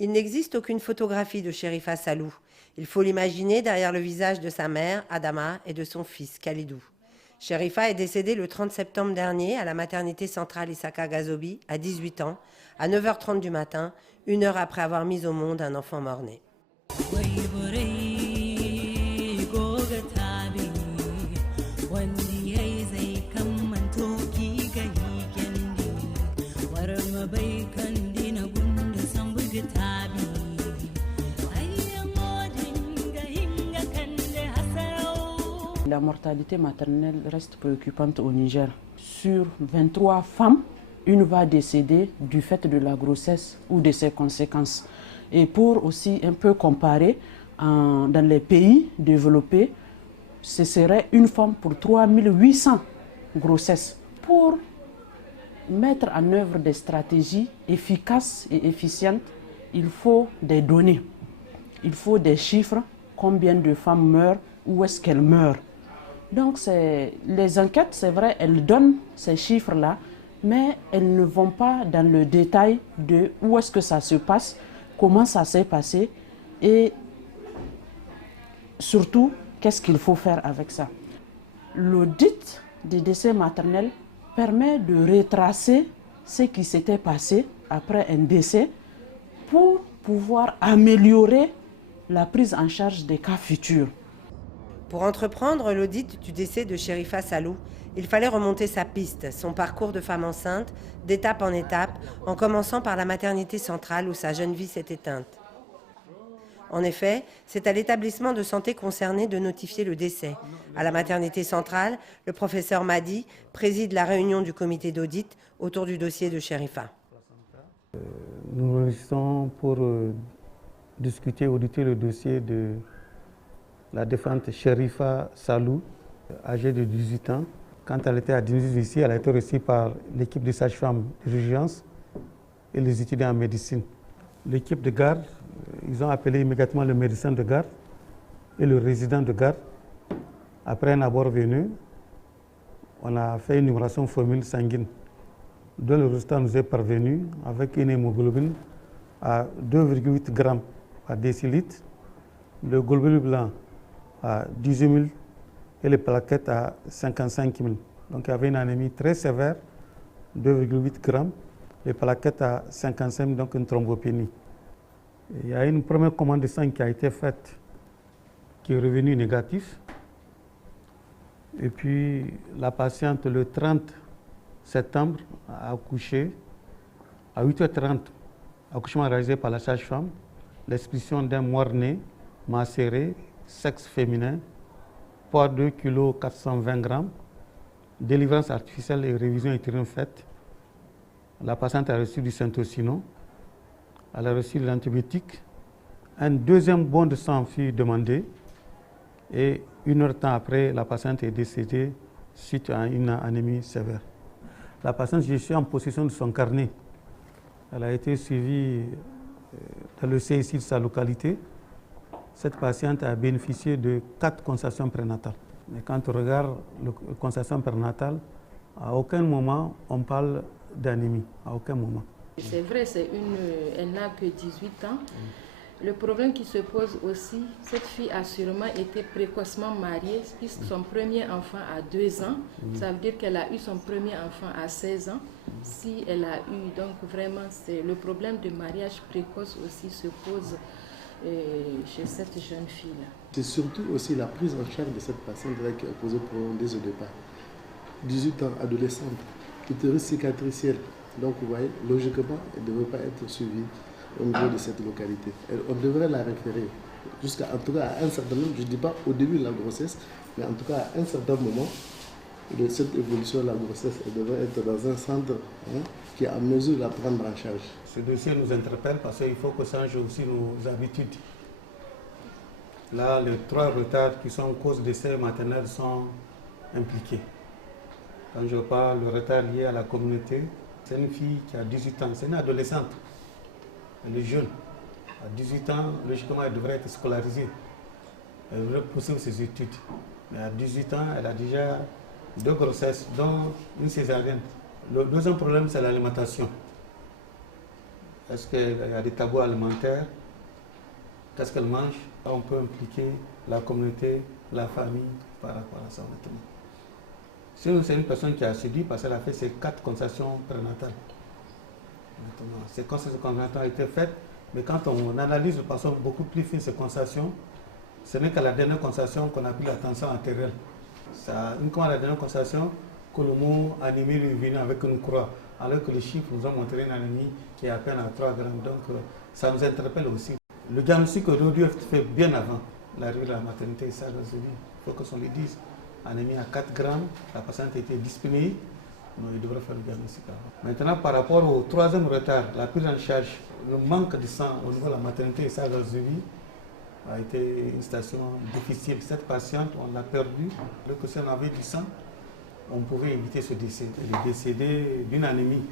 Il n'existe aucune photographie de Chérifa Salou. Il faut l'imaginer derrière le visage de sa mère, Adama, et de son fils, Khalidou. Chérifa est décédée le 30 septembre dernier à la maternité centrale Isaka Gazobi, à 18 ans, à 9h30 du matin, 1 heure après avoir mis au monde un enfant mort-né. La mortalité maternelle reste préoccupante au Niger. Sur 23 femmes, une va décéder du fait de la grossesse ou de ses conséquences. Et pour aussi un peu comparer, dans les pays développés, ce serait une femme pour 3800 grossesses. Pour mettre en œuvre des stratégies efficaces et efficientes, il faut des données, il faut des chiffres, combien de femmes meurent, où est-ce qu'elles meurent. Donc les enquêtes, c'est vrai, elles donnent ces chiffres-là, mais elles ne vont pas dans le détail de où est-ce que ça se passe, comment ça s'est passé et surtout, qu'est-ce qu'il faut faire avec ça. L'audit des décès maternels permet de retracer ce qui s'était passé après un décès pour pouvoir améliorer la prise en charge des cas futurs. Pour entreprendre l'audit du décès de Chérifa Salou, il fallait remonter sa piste, son parcours de femme enceinte, d'étape en étape, en commençant par la maternité centrale où sa jeune vie s'est éteinte. En effet, c'est à l'établissement de santé concerné de notifier le décès. À la maternité centrale, le professeur Madi préside la réunion du comité d'audit autour du dossier de Chérifa. Nous nous réunissons pour discuter, auditer le dossier de la défunte Chérifa Salou, âgée de 18 ans. Quand elle était à 18 ici, elle a été reçue par l'équipe des sages-femmes d'urgence et les étudiants en médecine. L'équipe de garde, ils ont appelé immédiatement le médecin de garde et le résident de garde. Après un abord venu, on a fait une numération formule sanguine, dont le résultat nous est parvenu avec une hémoglobine à 2,8 grammes par décilitre, le globule blanc à 18 000 et les plaquettes à 55 000. Donc il y avait une anémie très sévère, 2,8 grammes, les plaquettes à 55 000, donc une thrombopénie. Et il y a une première commande de sang qui a été faite, qui est revenue négative. Et puis la patiente, le 30 septembre, a accouché à 8h30, accouchement réalisé par la sage-femme, l'expulsion d'un mort-né macéré, sexe féminin, poids 2 kg 420 grammes, délivrance artificielle et révision utérine faite. La patiente a reçu du syntocinon, elle a reçu de l'antibiotique. Un deuxième bond de sang fut demandé et 1 heure de temps après, la patiente est décédée suite à une anémie sévère. La patiente, je suis en possession de son carnet. Elle a été suivie dans le CSI de sa localité. Cette patiente a bénéficié de 4 consultations prénatales. Mais quand on regarde la consultation prénatale, à aucun moment on parle d'anémie, à aucun moment. C'est vrai, elle n'a que 18 ans. Le problème qui se pose aussi, cette fille a sûrement été précocement mariée, puisque son premier enfant a 2 ans. Ça veut dire qu'elle a eu son premier enfant à 16 ans. Si elle a eu, donc vraiment, le problème de mariage précoce aussi se pose chez cette jeune fille-là. C'est surtout aussi la prise en charge de cette patiente-là qui a posé problème dès au départ. 18 ans, adolescente, utérus cicatriciel. Donc vous voyez, logiquement, elle ne devrait pas être suivie au niveau de cette localité. On devrait la référer jusqu'à, en tout cas, à un certain moment, je ne dis pas au début de la grossesse, mais en tout cas à un certain moment de cette évolution de la grossesse, elle devrait être dans un centre qui est en mesure de la prendre en charge. Ce dossier nous interpelle parce qu'il faut qu'on change aussi nos habitudes. Là, les 3 retards qui sont cause décès maternel sont impliqués. Quand je parle le retard lié à la communauté, c'est une fille qui a 18 ans, c'est une adolescente. Elle est jeune. À 18 ans, logiquement, elle devrait être scolarisée. Elle devrait poursuivre ses études. Mais à 18 ans, elle a déjà 2 grossesses, dont une césarienne. Le deuxième problème, c'est l'alimentation. Est-ce qu'il y a des tabous alimentaires? Qu'est-ce qu'elle mange? On peut impliquer la communauté, la famille par rapport à ça maintenant. Si c'est une personne qui a subi parce qu'elle a fait ses 4 consultations prénatales. Maintenant, ces consultations prénatales ont été faites, mais quand on analyse de façon beaucoup plus fine ces consultations, ce n'est qu'à la dernière consultation qu'on a pris la tension artérielle. Uniquement à la dernière consultation que le mot anémie lui est venu avec une croix, alors que les chiffres nous ont montré une anémie qui est à peine à 3 grammes. Donc ça nous interpelle aussi. Le diagnostic aurait dû être fait bien avant l'arrivée de la maternité. Il faut que l'on le dise. Anémie à 4 grammes, la patiente était dyspnéique, donc il devrait faire le diagnostic avant. Maintenant, par rapport au 3e retard, la prise en charge, le manque de sang au niveau de la maternité et ça a été une situation difficile. Cette patiente, on l'a perdue. Alors que si on avait du sang, on pouvait éviter ce décès. Elle est décédée d'une anémie.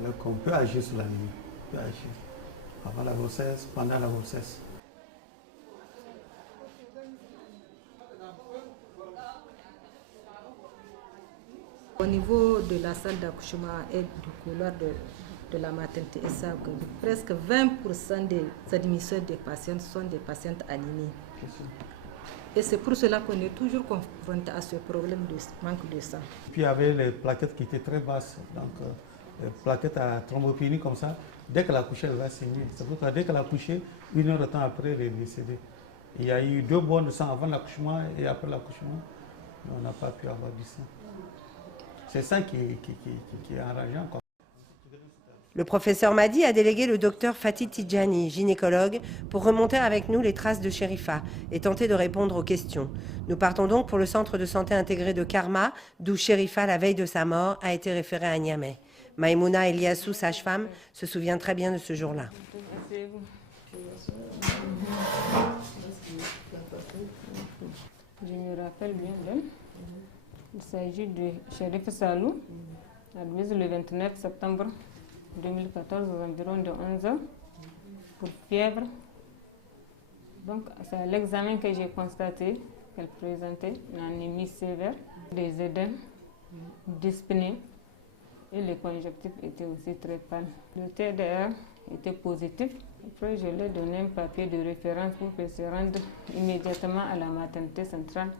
Alors qu'on peut agir sur l'anémie. On peut agir avant la grossesse, pendant la grossesse. Au niveau de la salle d'accouchement et du couloir de la maternité, presque 20% des admissions des patientes sont des patientes anémies. Et c'est pour cela qu'on est toujours confronté à ce problème de manque de sang. Puis il y avait les plaquettes qui étaient très basses, donc les plaquettes à thrombopénie comme ça, dès qu'elle a couché, elle va saigner. C'est pourquoi dès qu'elle a couché, 1 heure de temps après, elle est décédée. Il y a eu 2 bons de sang avant l'accouchement et après l'accouchement, mais on n'a pas pu avoir du sang. C'est ça qui est enrageant. Le professeur Madi a délégué le docteur Fatih Tidjani, gynécologue, pour remonter avec nous les traces de Sherifa et tenter de répondre aux questions. Nous partons donc pour le centre de santé intégré de Karma, d'où Sherifa, la veille de sa mort, a été référée à Niamey. Maïmouna Eliassou, sage-femme, se souvient très bien de ce jour-là. Je me rappelle bien d'elle. Il s'agit de Sherifa Salou, admise le 29 septembre 2014 aux environs de 11 ans pour fièvre. Donc c'est à l'examen que j'ai constaté qu'elle présentait une anémie sévère, des édèmes, dyspnée et les conjonctifs étaient aussi très pâles. Le TDR était positif. Après je lui ai donné un papier de référence pour qu'elle se rende immédiatement à la maternité centrale.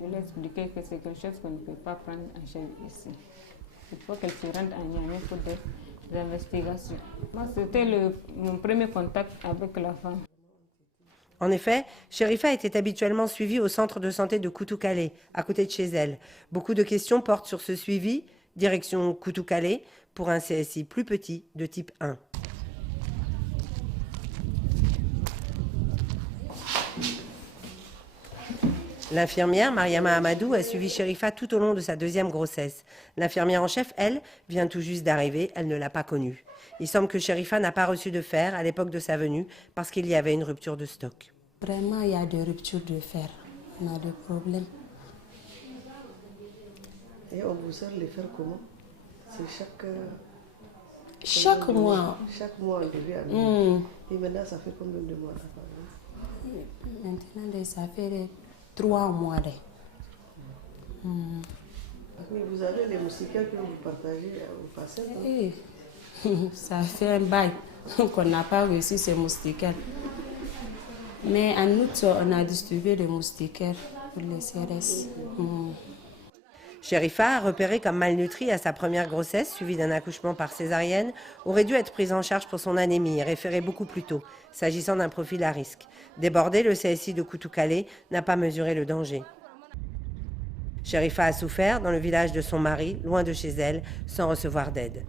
Je lui ai expliqué que c'est quelque chose qu'on ne peut pas prendre en charge ici. Il faut qu'elle se rende à Niamey pour des investigations. Moi, c'était mon premier contact avec la femme. En effet, Sherifa était habituellement suivie au centre de santé de Koutoukale, à côté de chez elle. Beaucoup de questions portent sur ce suivi, direction Koutoukale, pour un CSI plus petit de type 1. L'infirmière, Mariama Amadou, a suivi Sherifa tout au long de sa 2e grossesse. L'infirmière en chef, elle, vient tout juste d'arriver, elle ne l'a pas connue. Il semble que Sherifa n'a pas reçu de fer à l'époque de sa venue parce qu'il y avait une rupture de stock. Vraiment, il y a des ruptures de fer. On a des problèmes. Et on vous sert les fers comment? C'est chaque mois. Chaque mois, on devait amener. Et maintenant, ça fait combien de mois? Maintenant, ça fait 3 mois. Mais vous avez les moustiquaires que vous partagez aux patients? Ça fait un bail qu'on n'a pas reçu ces moustiquaires. Mais en août, on a distribué des moustiquaires pour les CRS. Sherifa, repérée comme malnutrie à sa première grossesse, suivie d'un accouchement par césarienne, aurait dû être prise en charge pour son anémie et référée beaucoup plus tôt, s'agissant d'un profil à risque. Débordé, le CSI de Koutoukale n'a pas mesuré le danger. Sherifa a souffert dans le village de son mari, loin de chez elle, sans recevoir d'aide.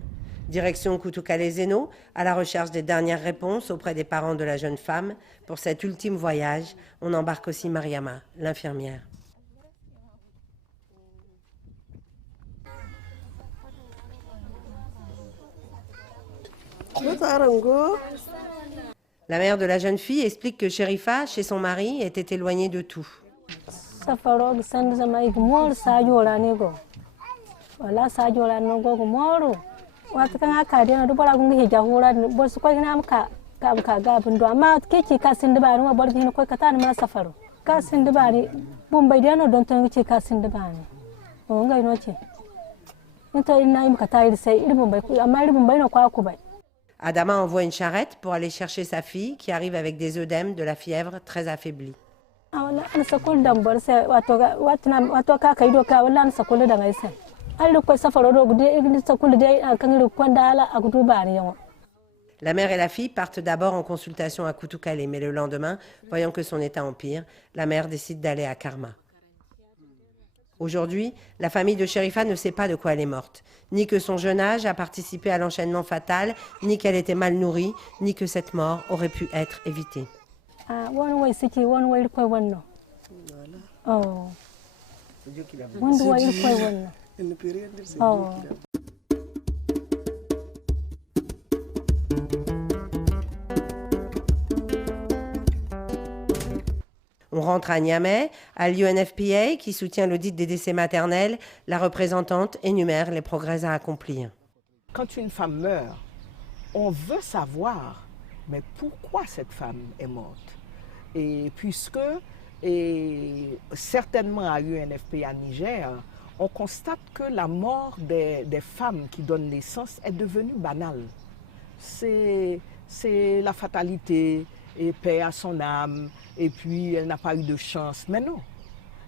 Direction Koutoukale-Zeno, à la recherche des dernières réponses auprès des parents de la jeune femme. Pour cet ultime voyage, on embarque aussi Mariama, l'infirmière. La mère de la jeune fille explique que Sherifa, chez son mari, était éloignée de tout. Adama envoie une charrette pour aller chercher sa fille qui arrive avec des œdèmes, de la fièvre, très affaiblie. La mère et la fille partent d'abord en consultation à Koutoukale, mais le lendemain, voyant que son état empire, la mère décide d'aller à Karma. Aujourd'hui, la famille de Sherifa ne sait pas de quoi elle est morte, ni que son jeune âge a participé à l'enchaînement fatal, ni qu'elle était mal nourrie, ni que cette mort aurait pu être évitée. On rentre à Niamey, à l'UNFPA, qui soutient l'audit des décès maternels. La représentante énumère les progrès à accomplir. Quand une femme meurt, on veut savoir, mais pourquoi cette femme est morte? Et puisque, certainement à l'UNFPA Niger, on constate que la mort des femmes qui donnent naissance est devenue banale. C'est la fatalité, et paix à son âme, et puis elle n'a pas eu de chance. Mais non,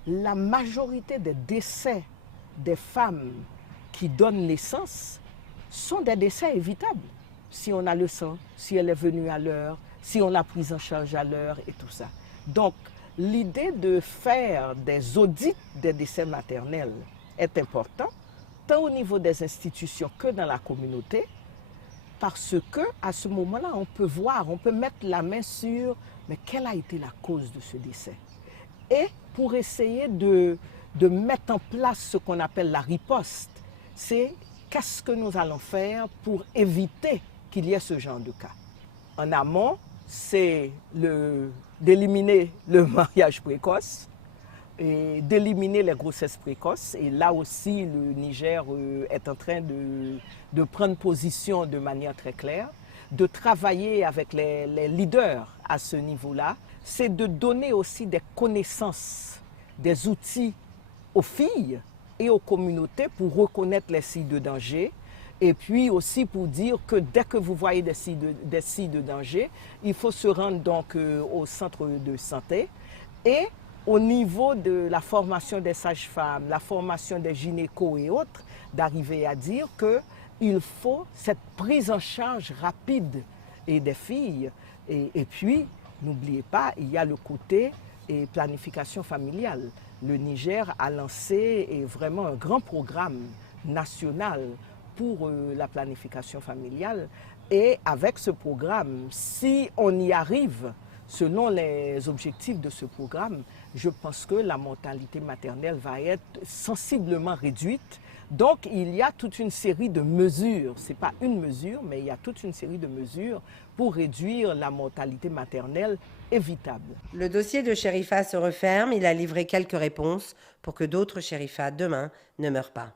la majorité des décès des femmes qui donnent naissance sont des décès évitables. Si on a le sang, si elle est venue à l'heure, si on l'a prise en charge à l'heure et tout ça. Donc, l'idée de faire des audits des décès maternels est importante, tant au niveau des institutions que dans la communauté, parce que à ce moment-là, on peut voir, on peut mettre la main sur mais quelle a été la cause de ce décès. Et pour essayer de mettre en place ce qu'on appelle la riposte, c'est qu'est-ce que nous allons faire pour éviter qu'il y ait ce genre de cas. En amont, c'est d'éliminer le mariage précoce, et d'éliminer les grossesses précoces. Et là aussi, le Niger est en train de prendre position de manière très claire, de travailler avec les leaders à ce niveau-là. C'est de donner aussi des connaissances, des outils aux filles et aux communautés pour reconnaître les signes de danger. Et puis aussi pour dire que dès que vous voyez des signes de danger, il faut se rendre donc au centre de santé. Et au niveau de la formation des sages-femmes, la formation des gynécos et autres, d'arriver à dire qu'il faut cette prise en charge rapide des filles. Et puis, n'oubliez pas, il y a le côté planification familiale. Le Niger a lancé vraiment un grand programme national pour la planification familiale. Et avec ce programme, si on y arrive, selon les objectifs de ce programme, je pense que la mortalité maternelle va être sensiblement réduite. Donc, il y a toute une série de mesures, ce n'est pas une mesure, mais il y a toute une série de mesures pour réduire la mortalité maternelle évitable. Le dossier de Sherifa se referme, il a livré quelques réponses pour que d'autres Sherifas demain ne meurent pas.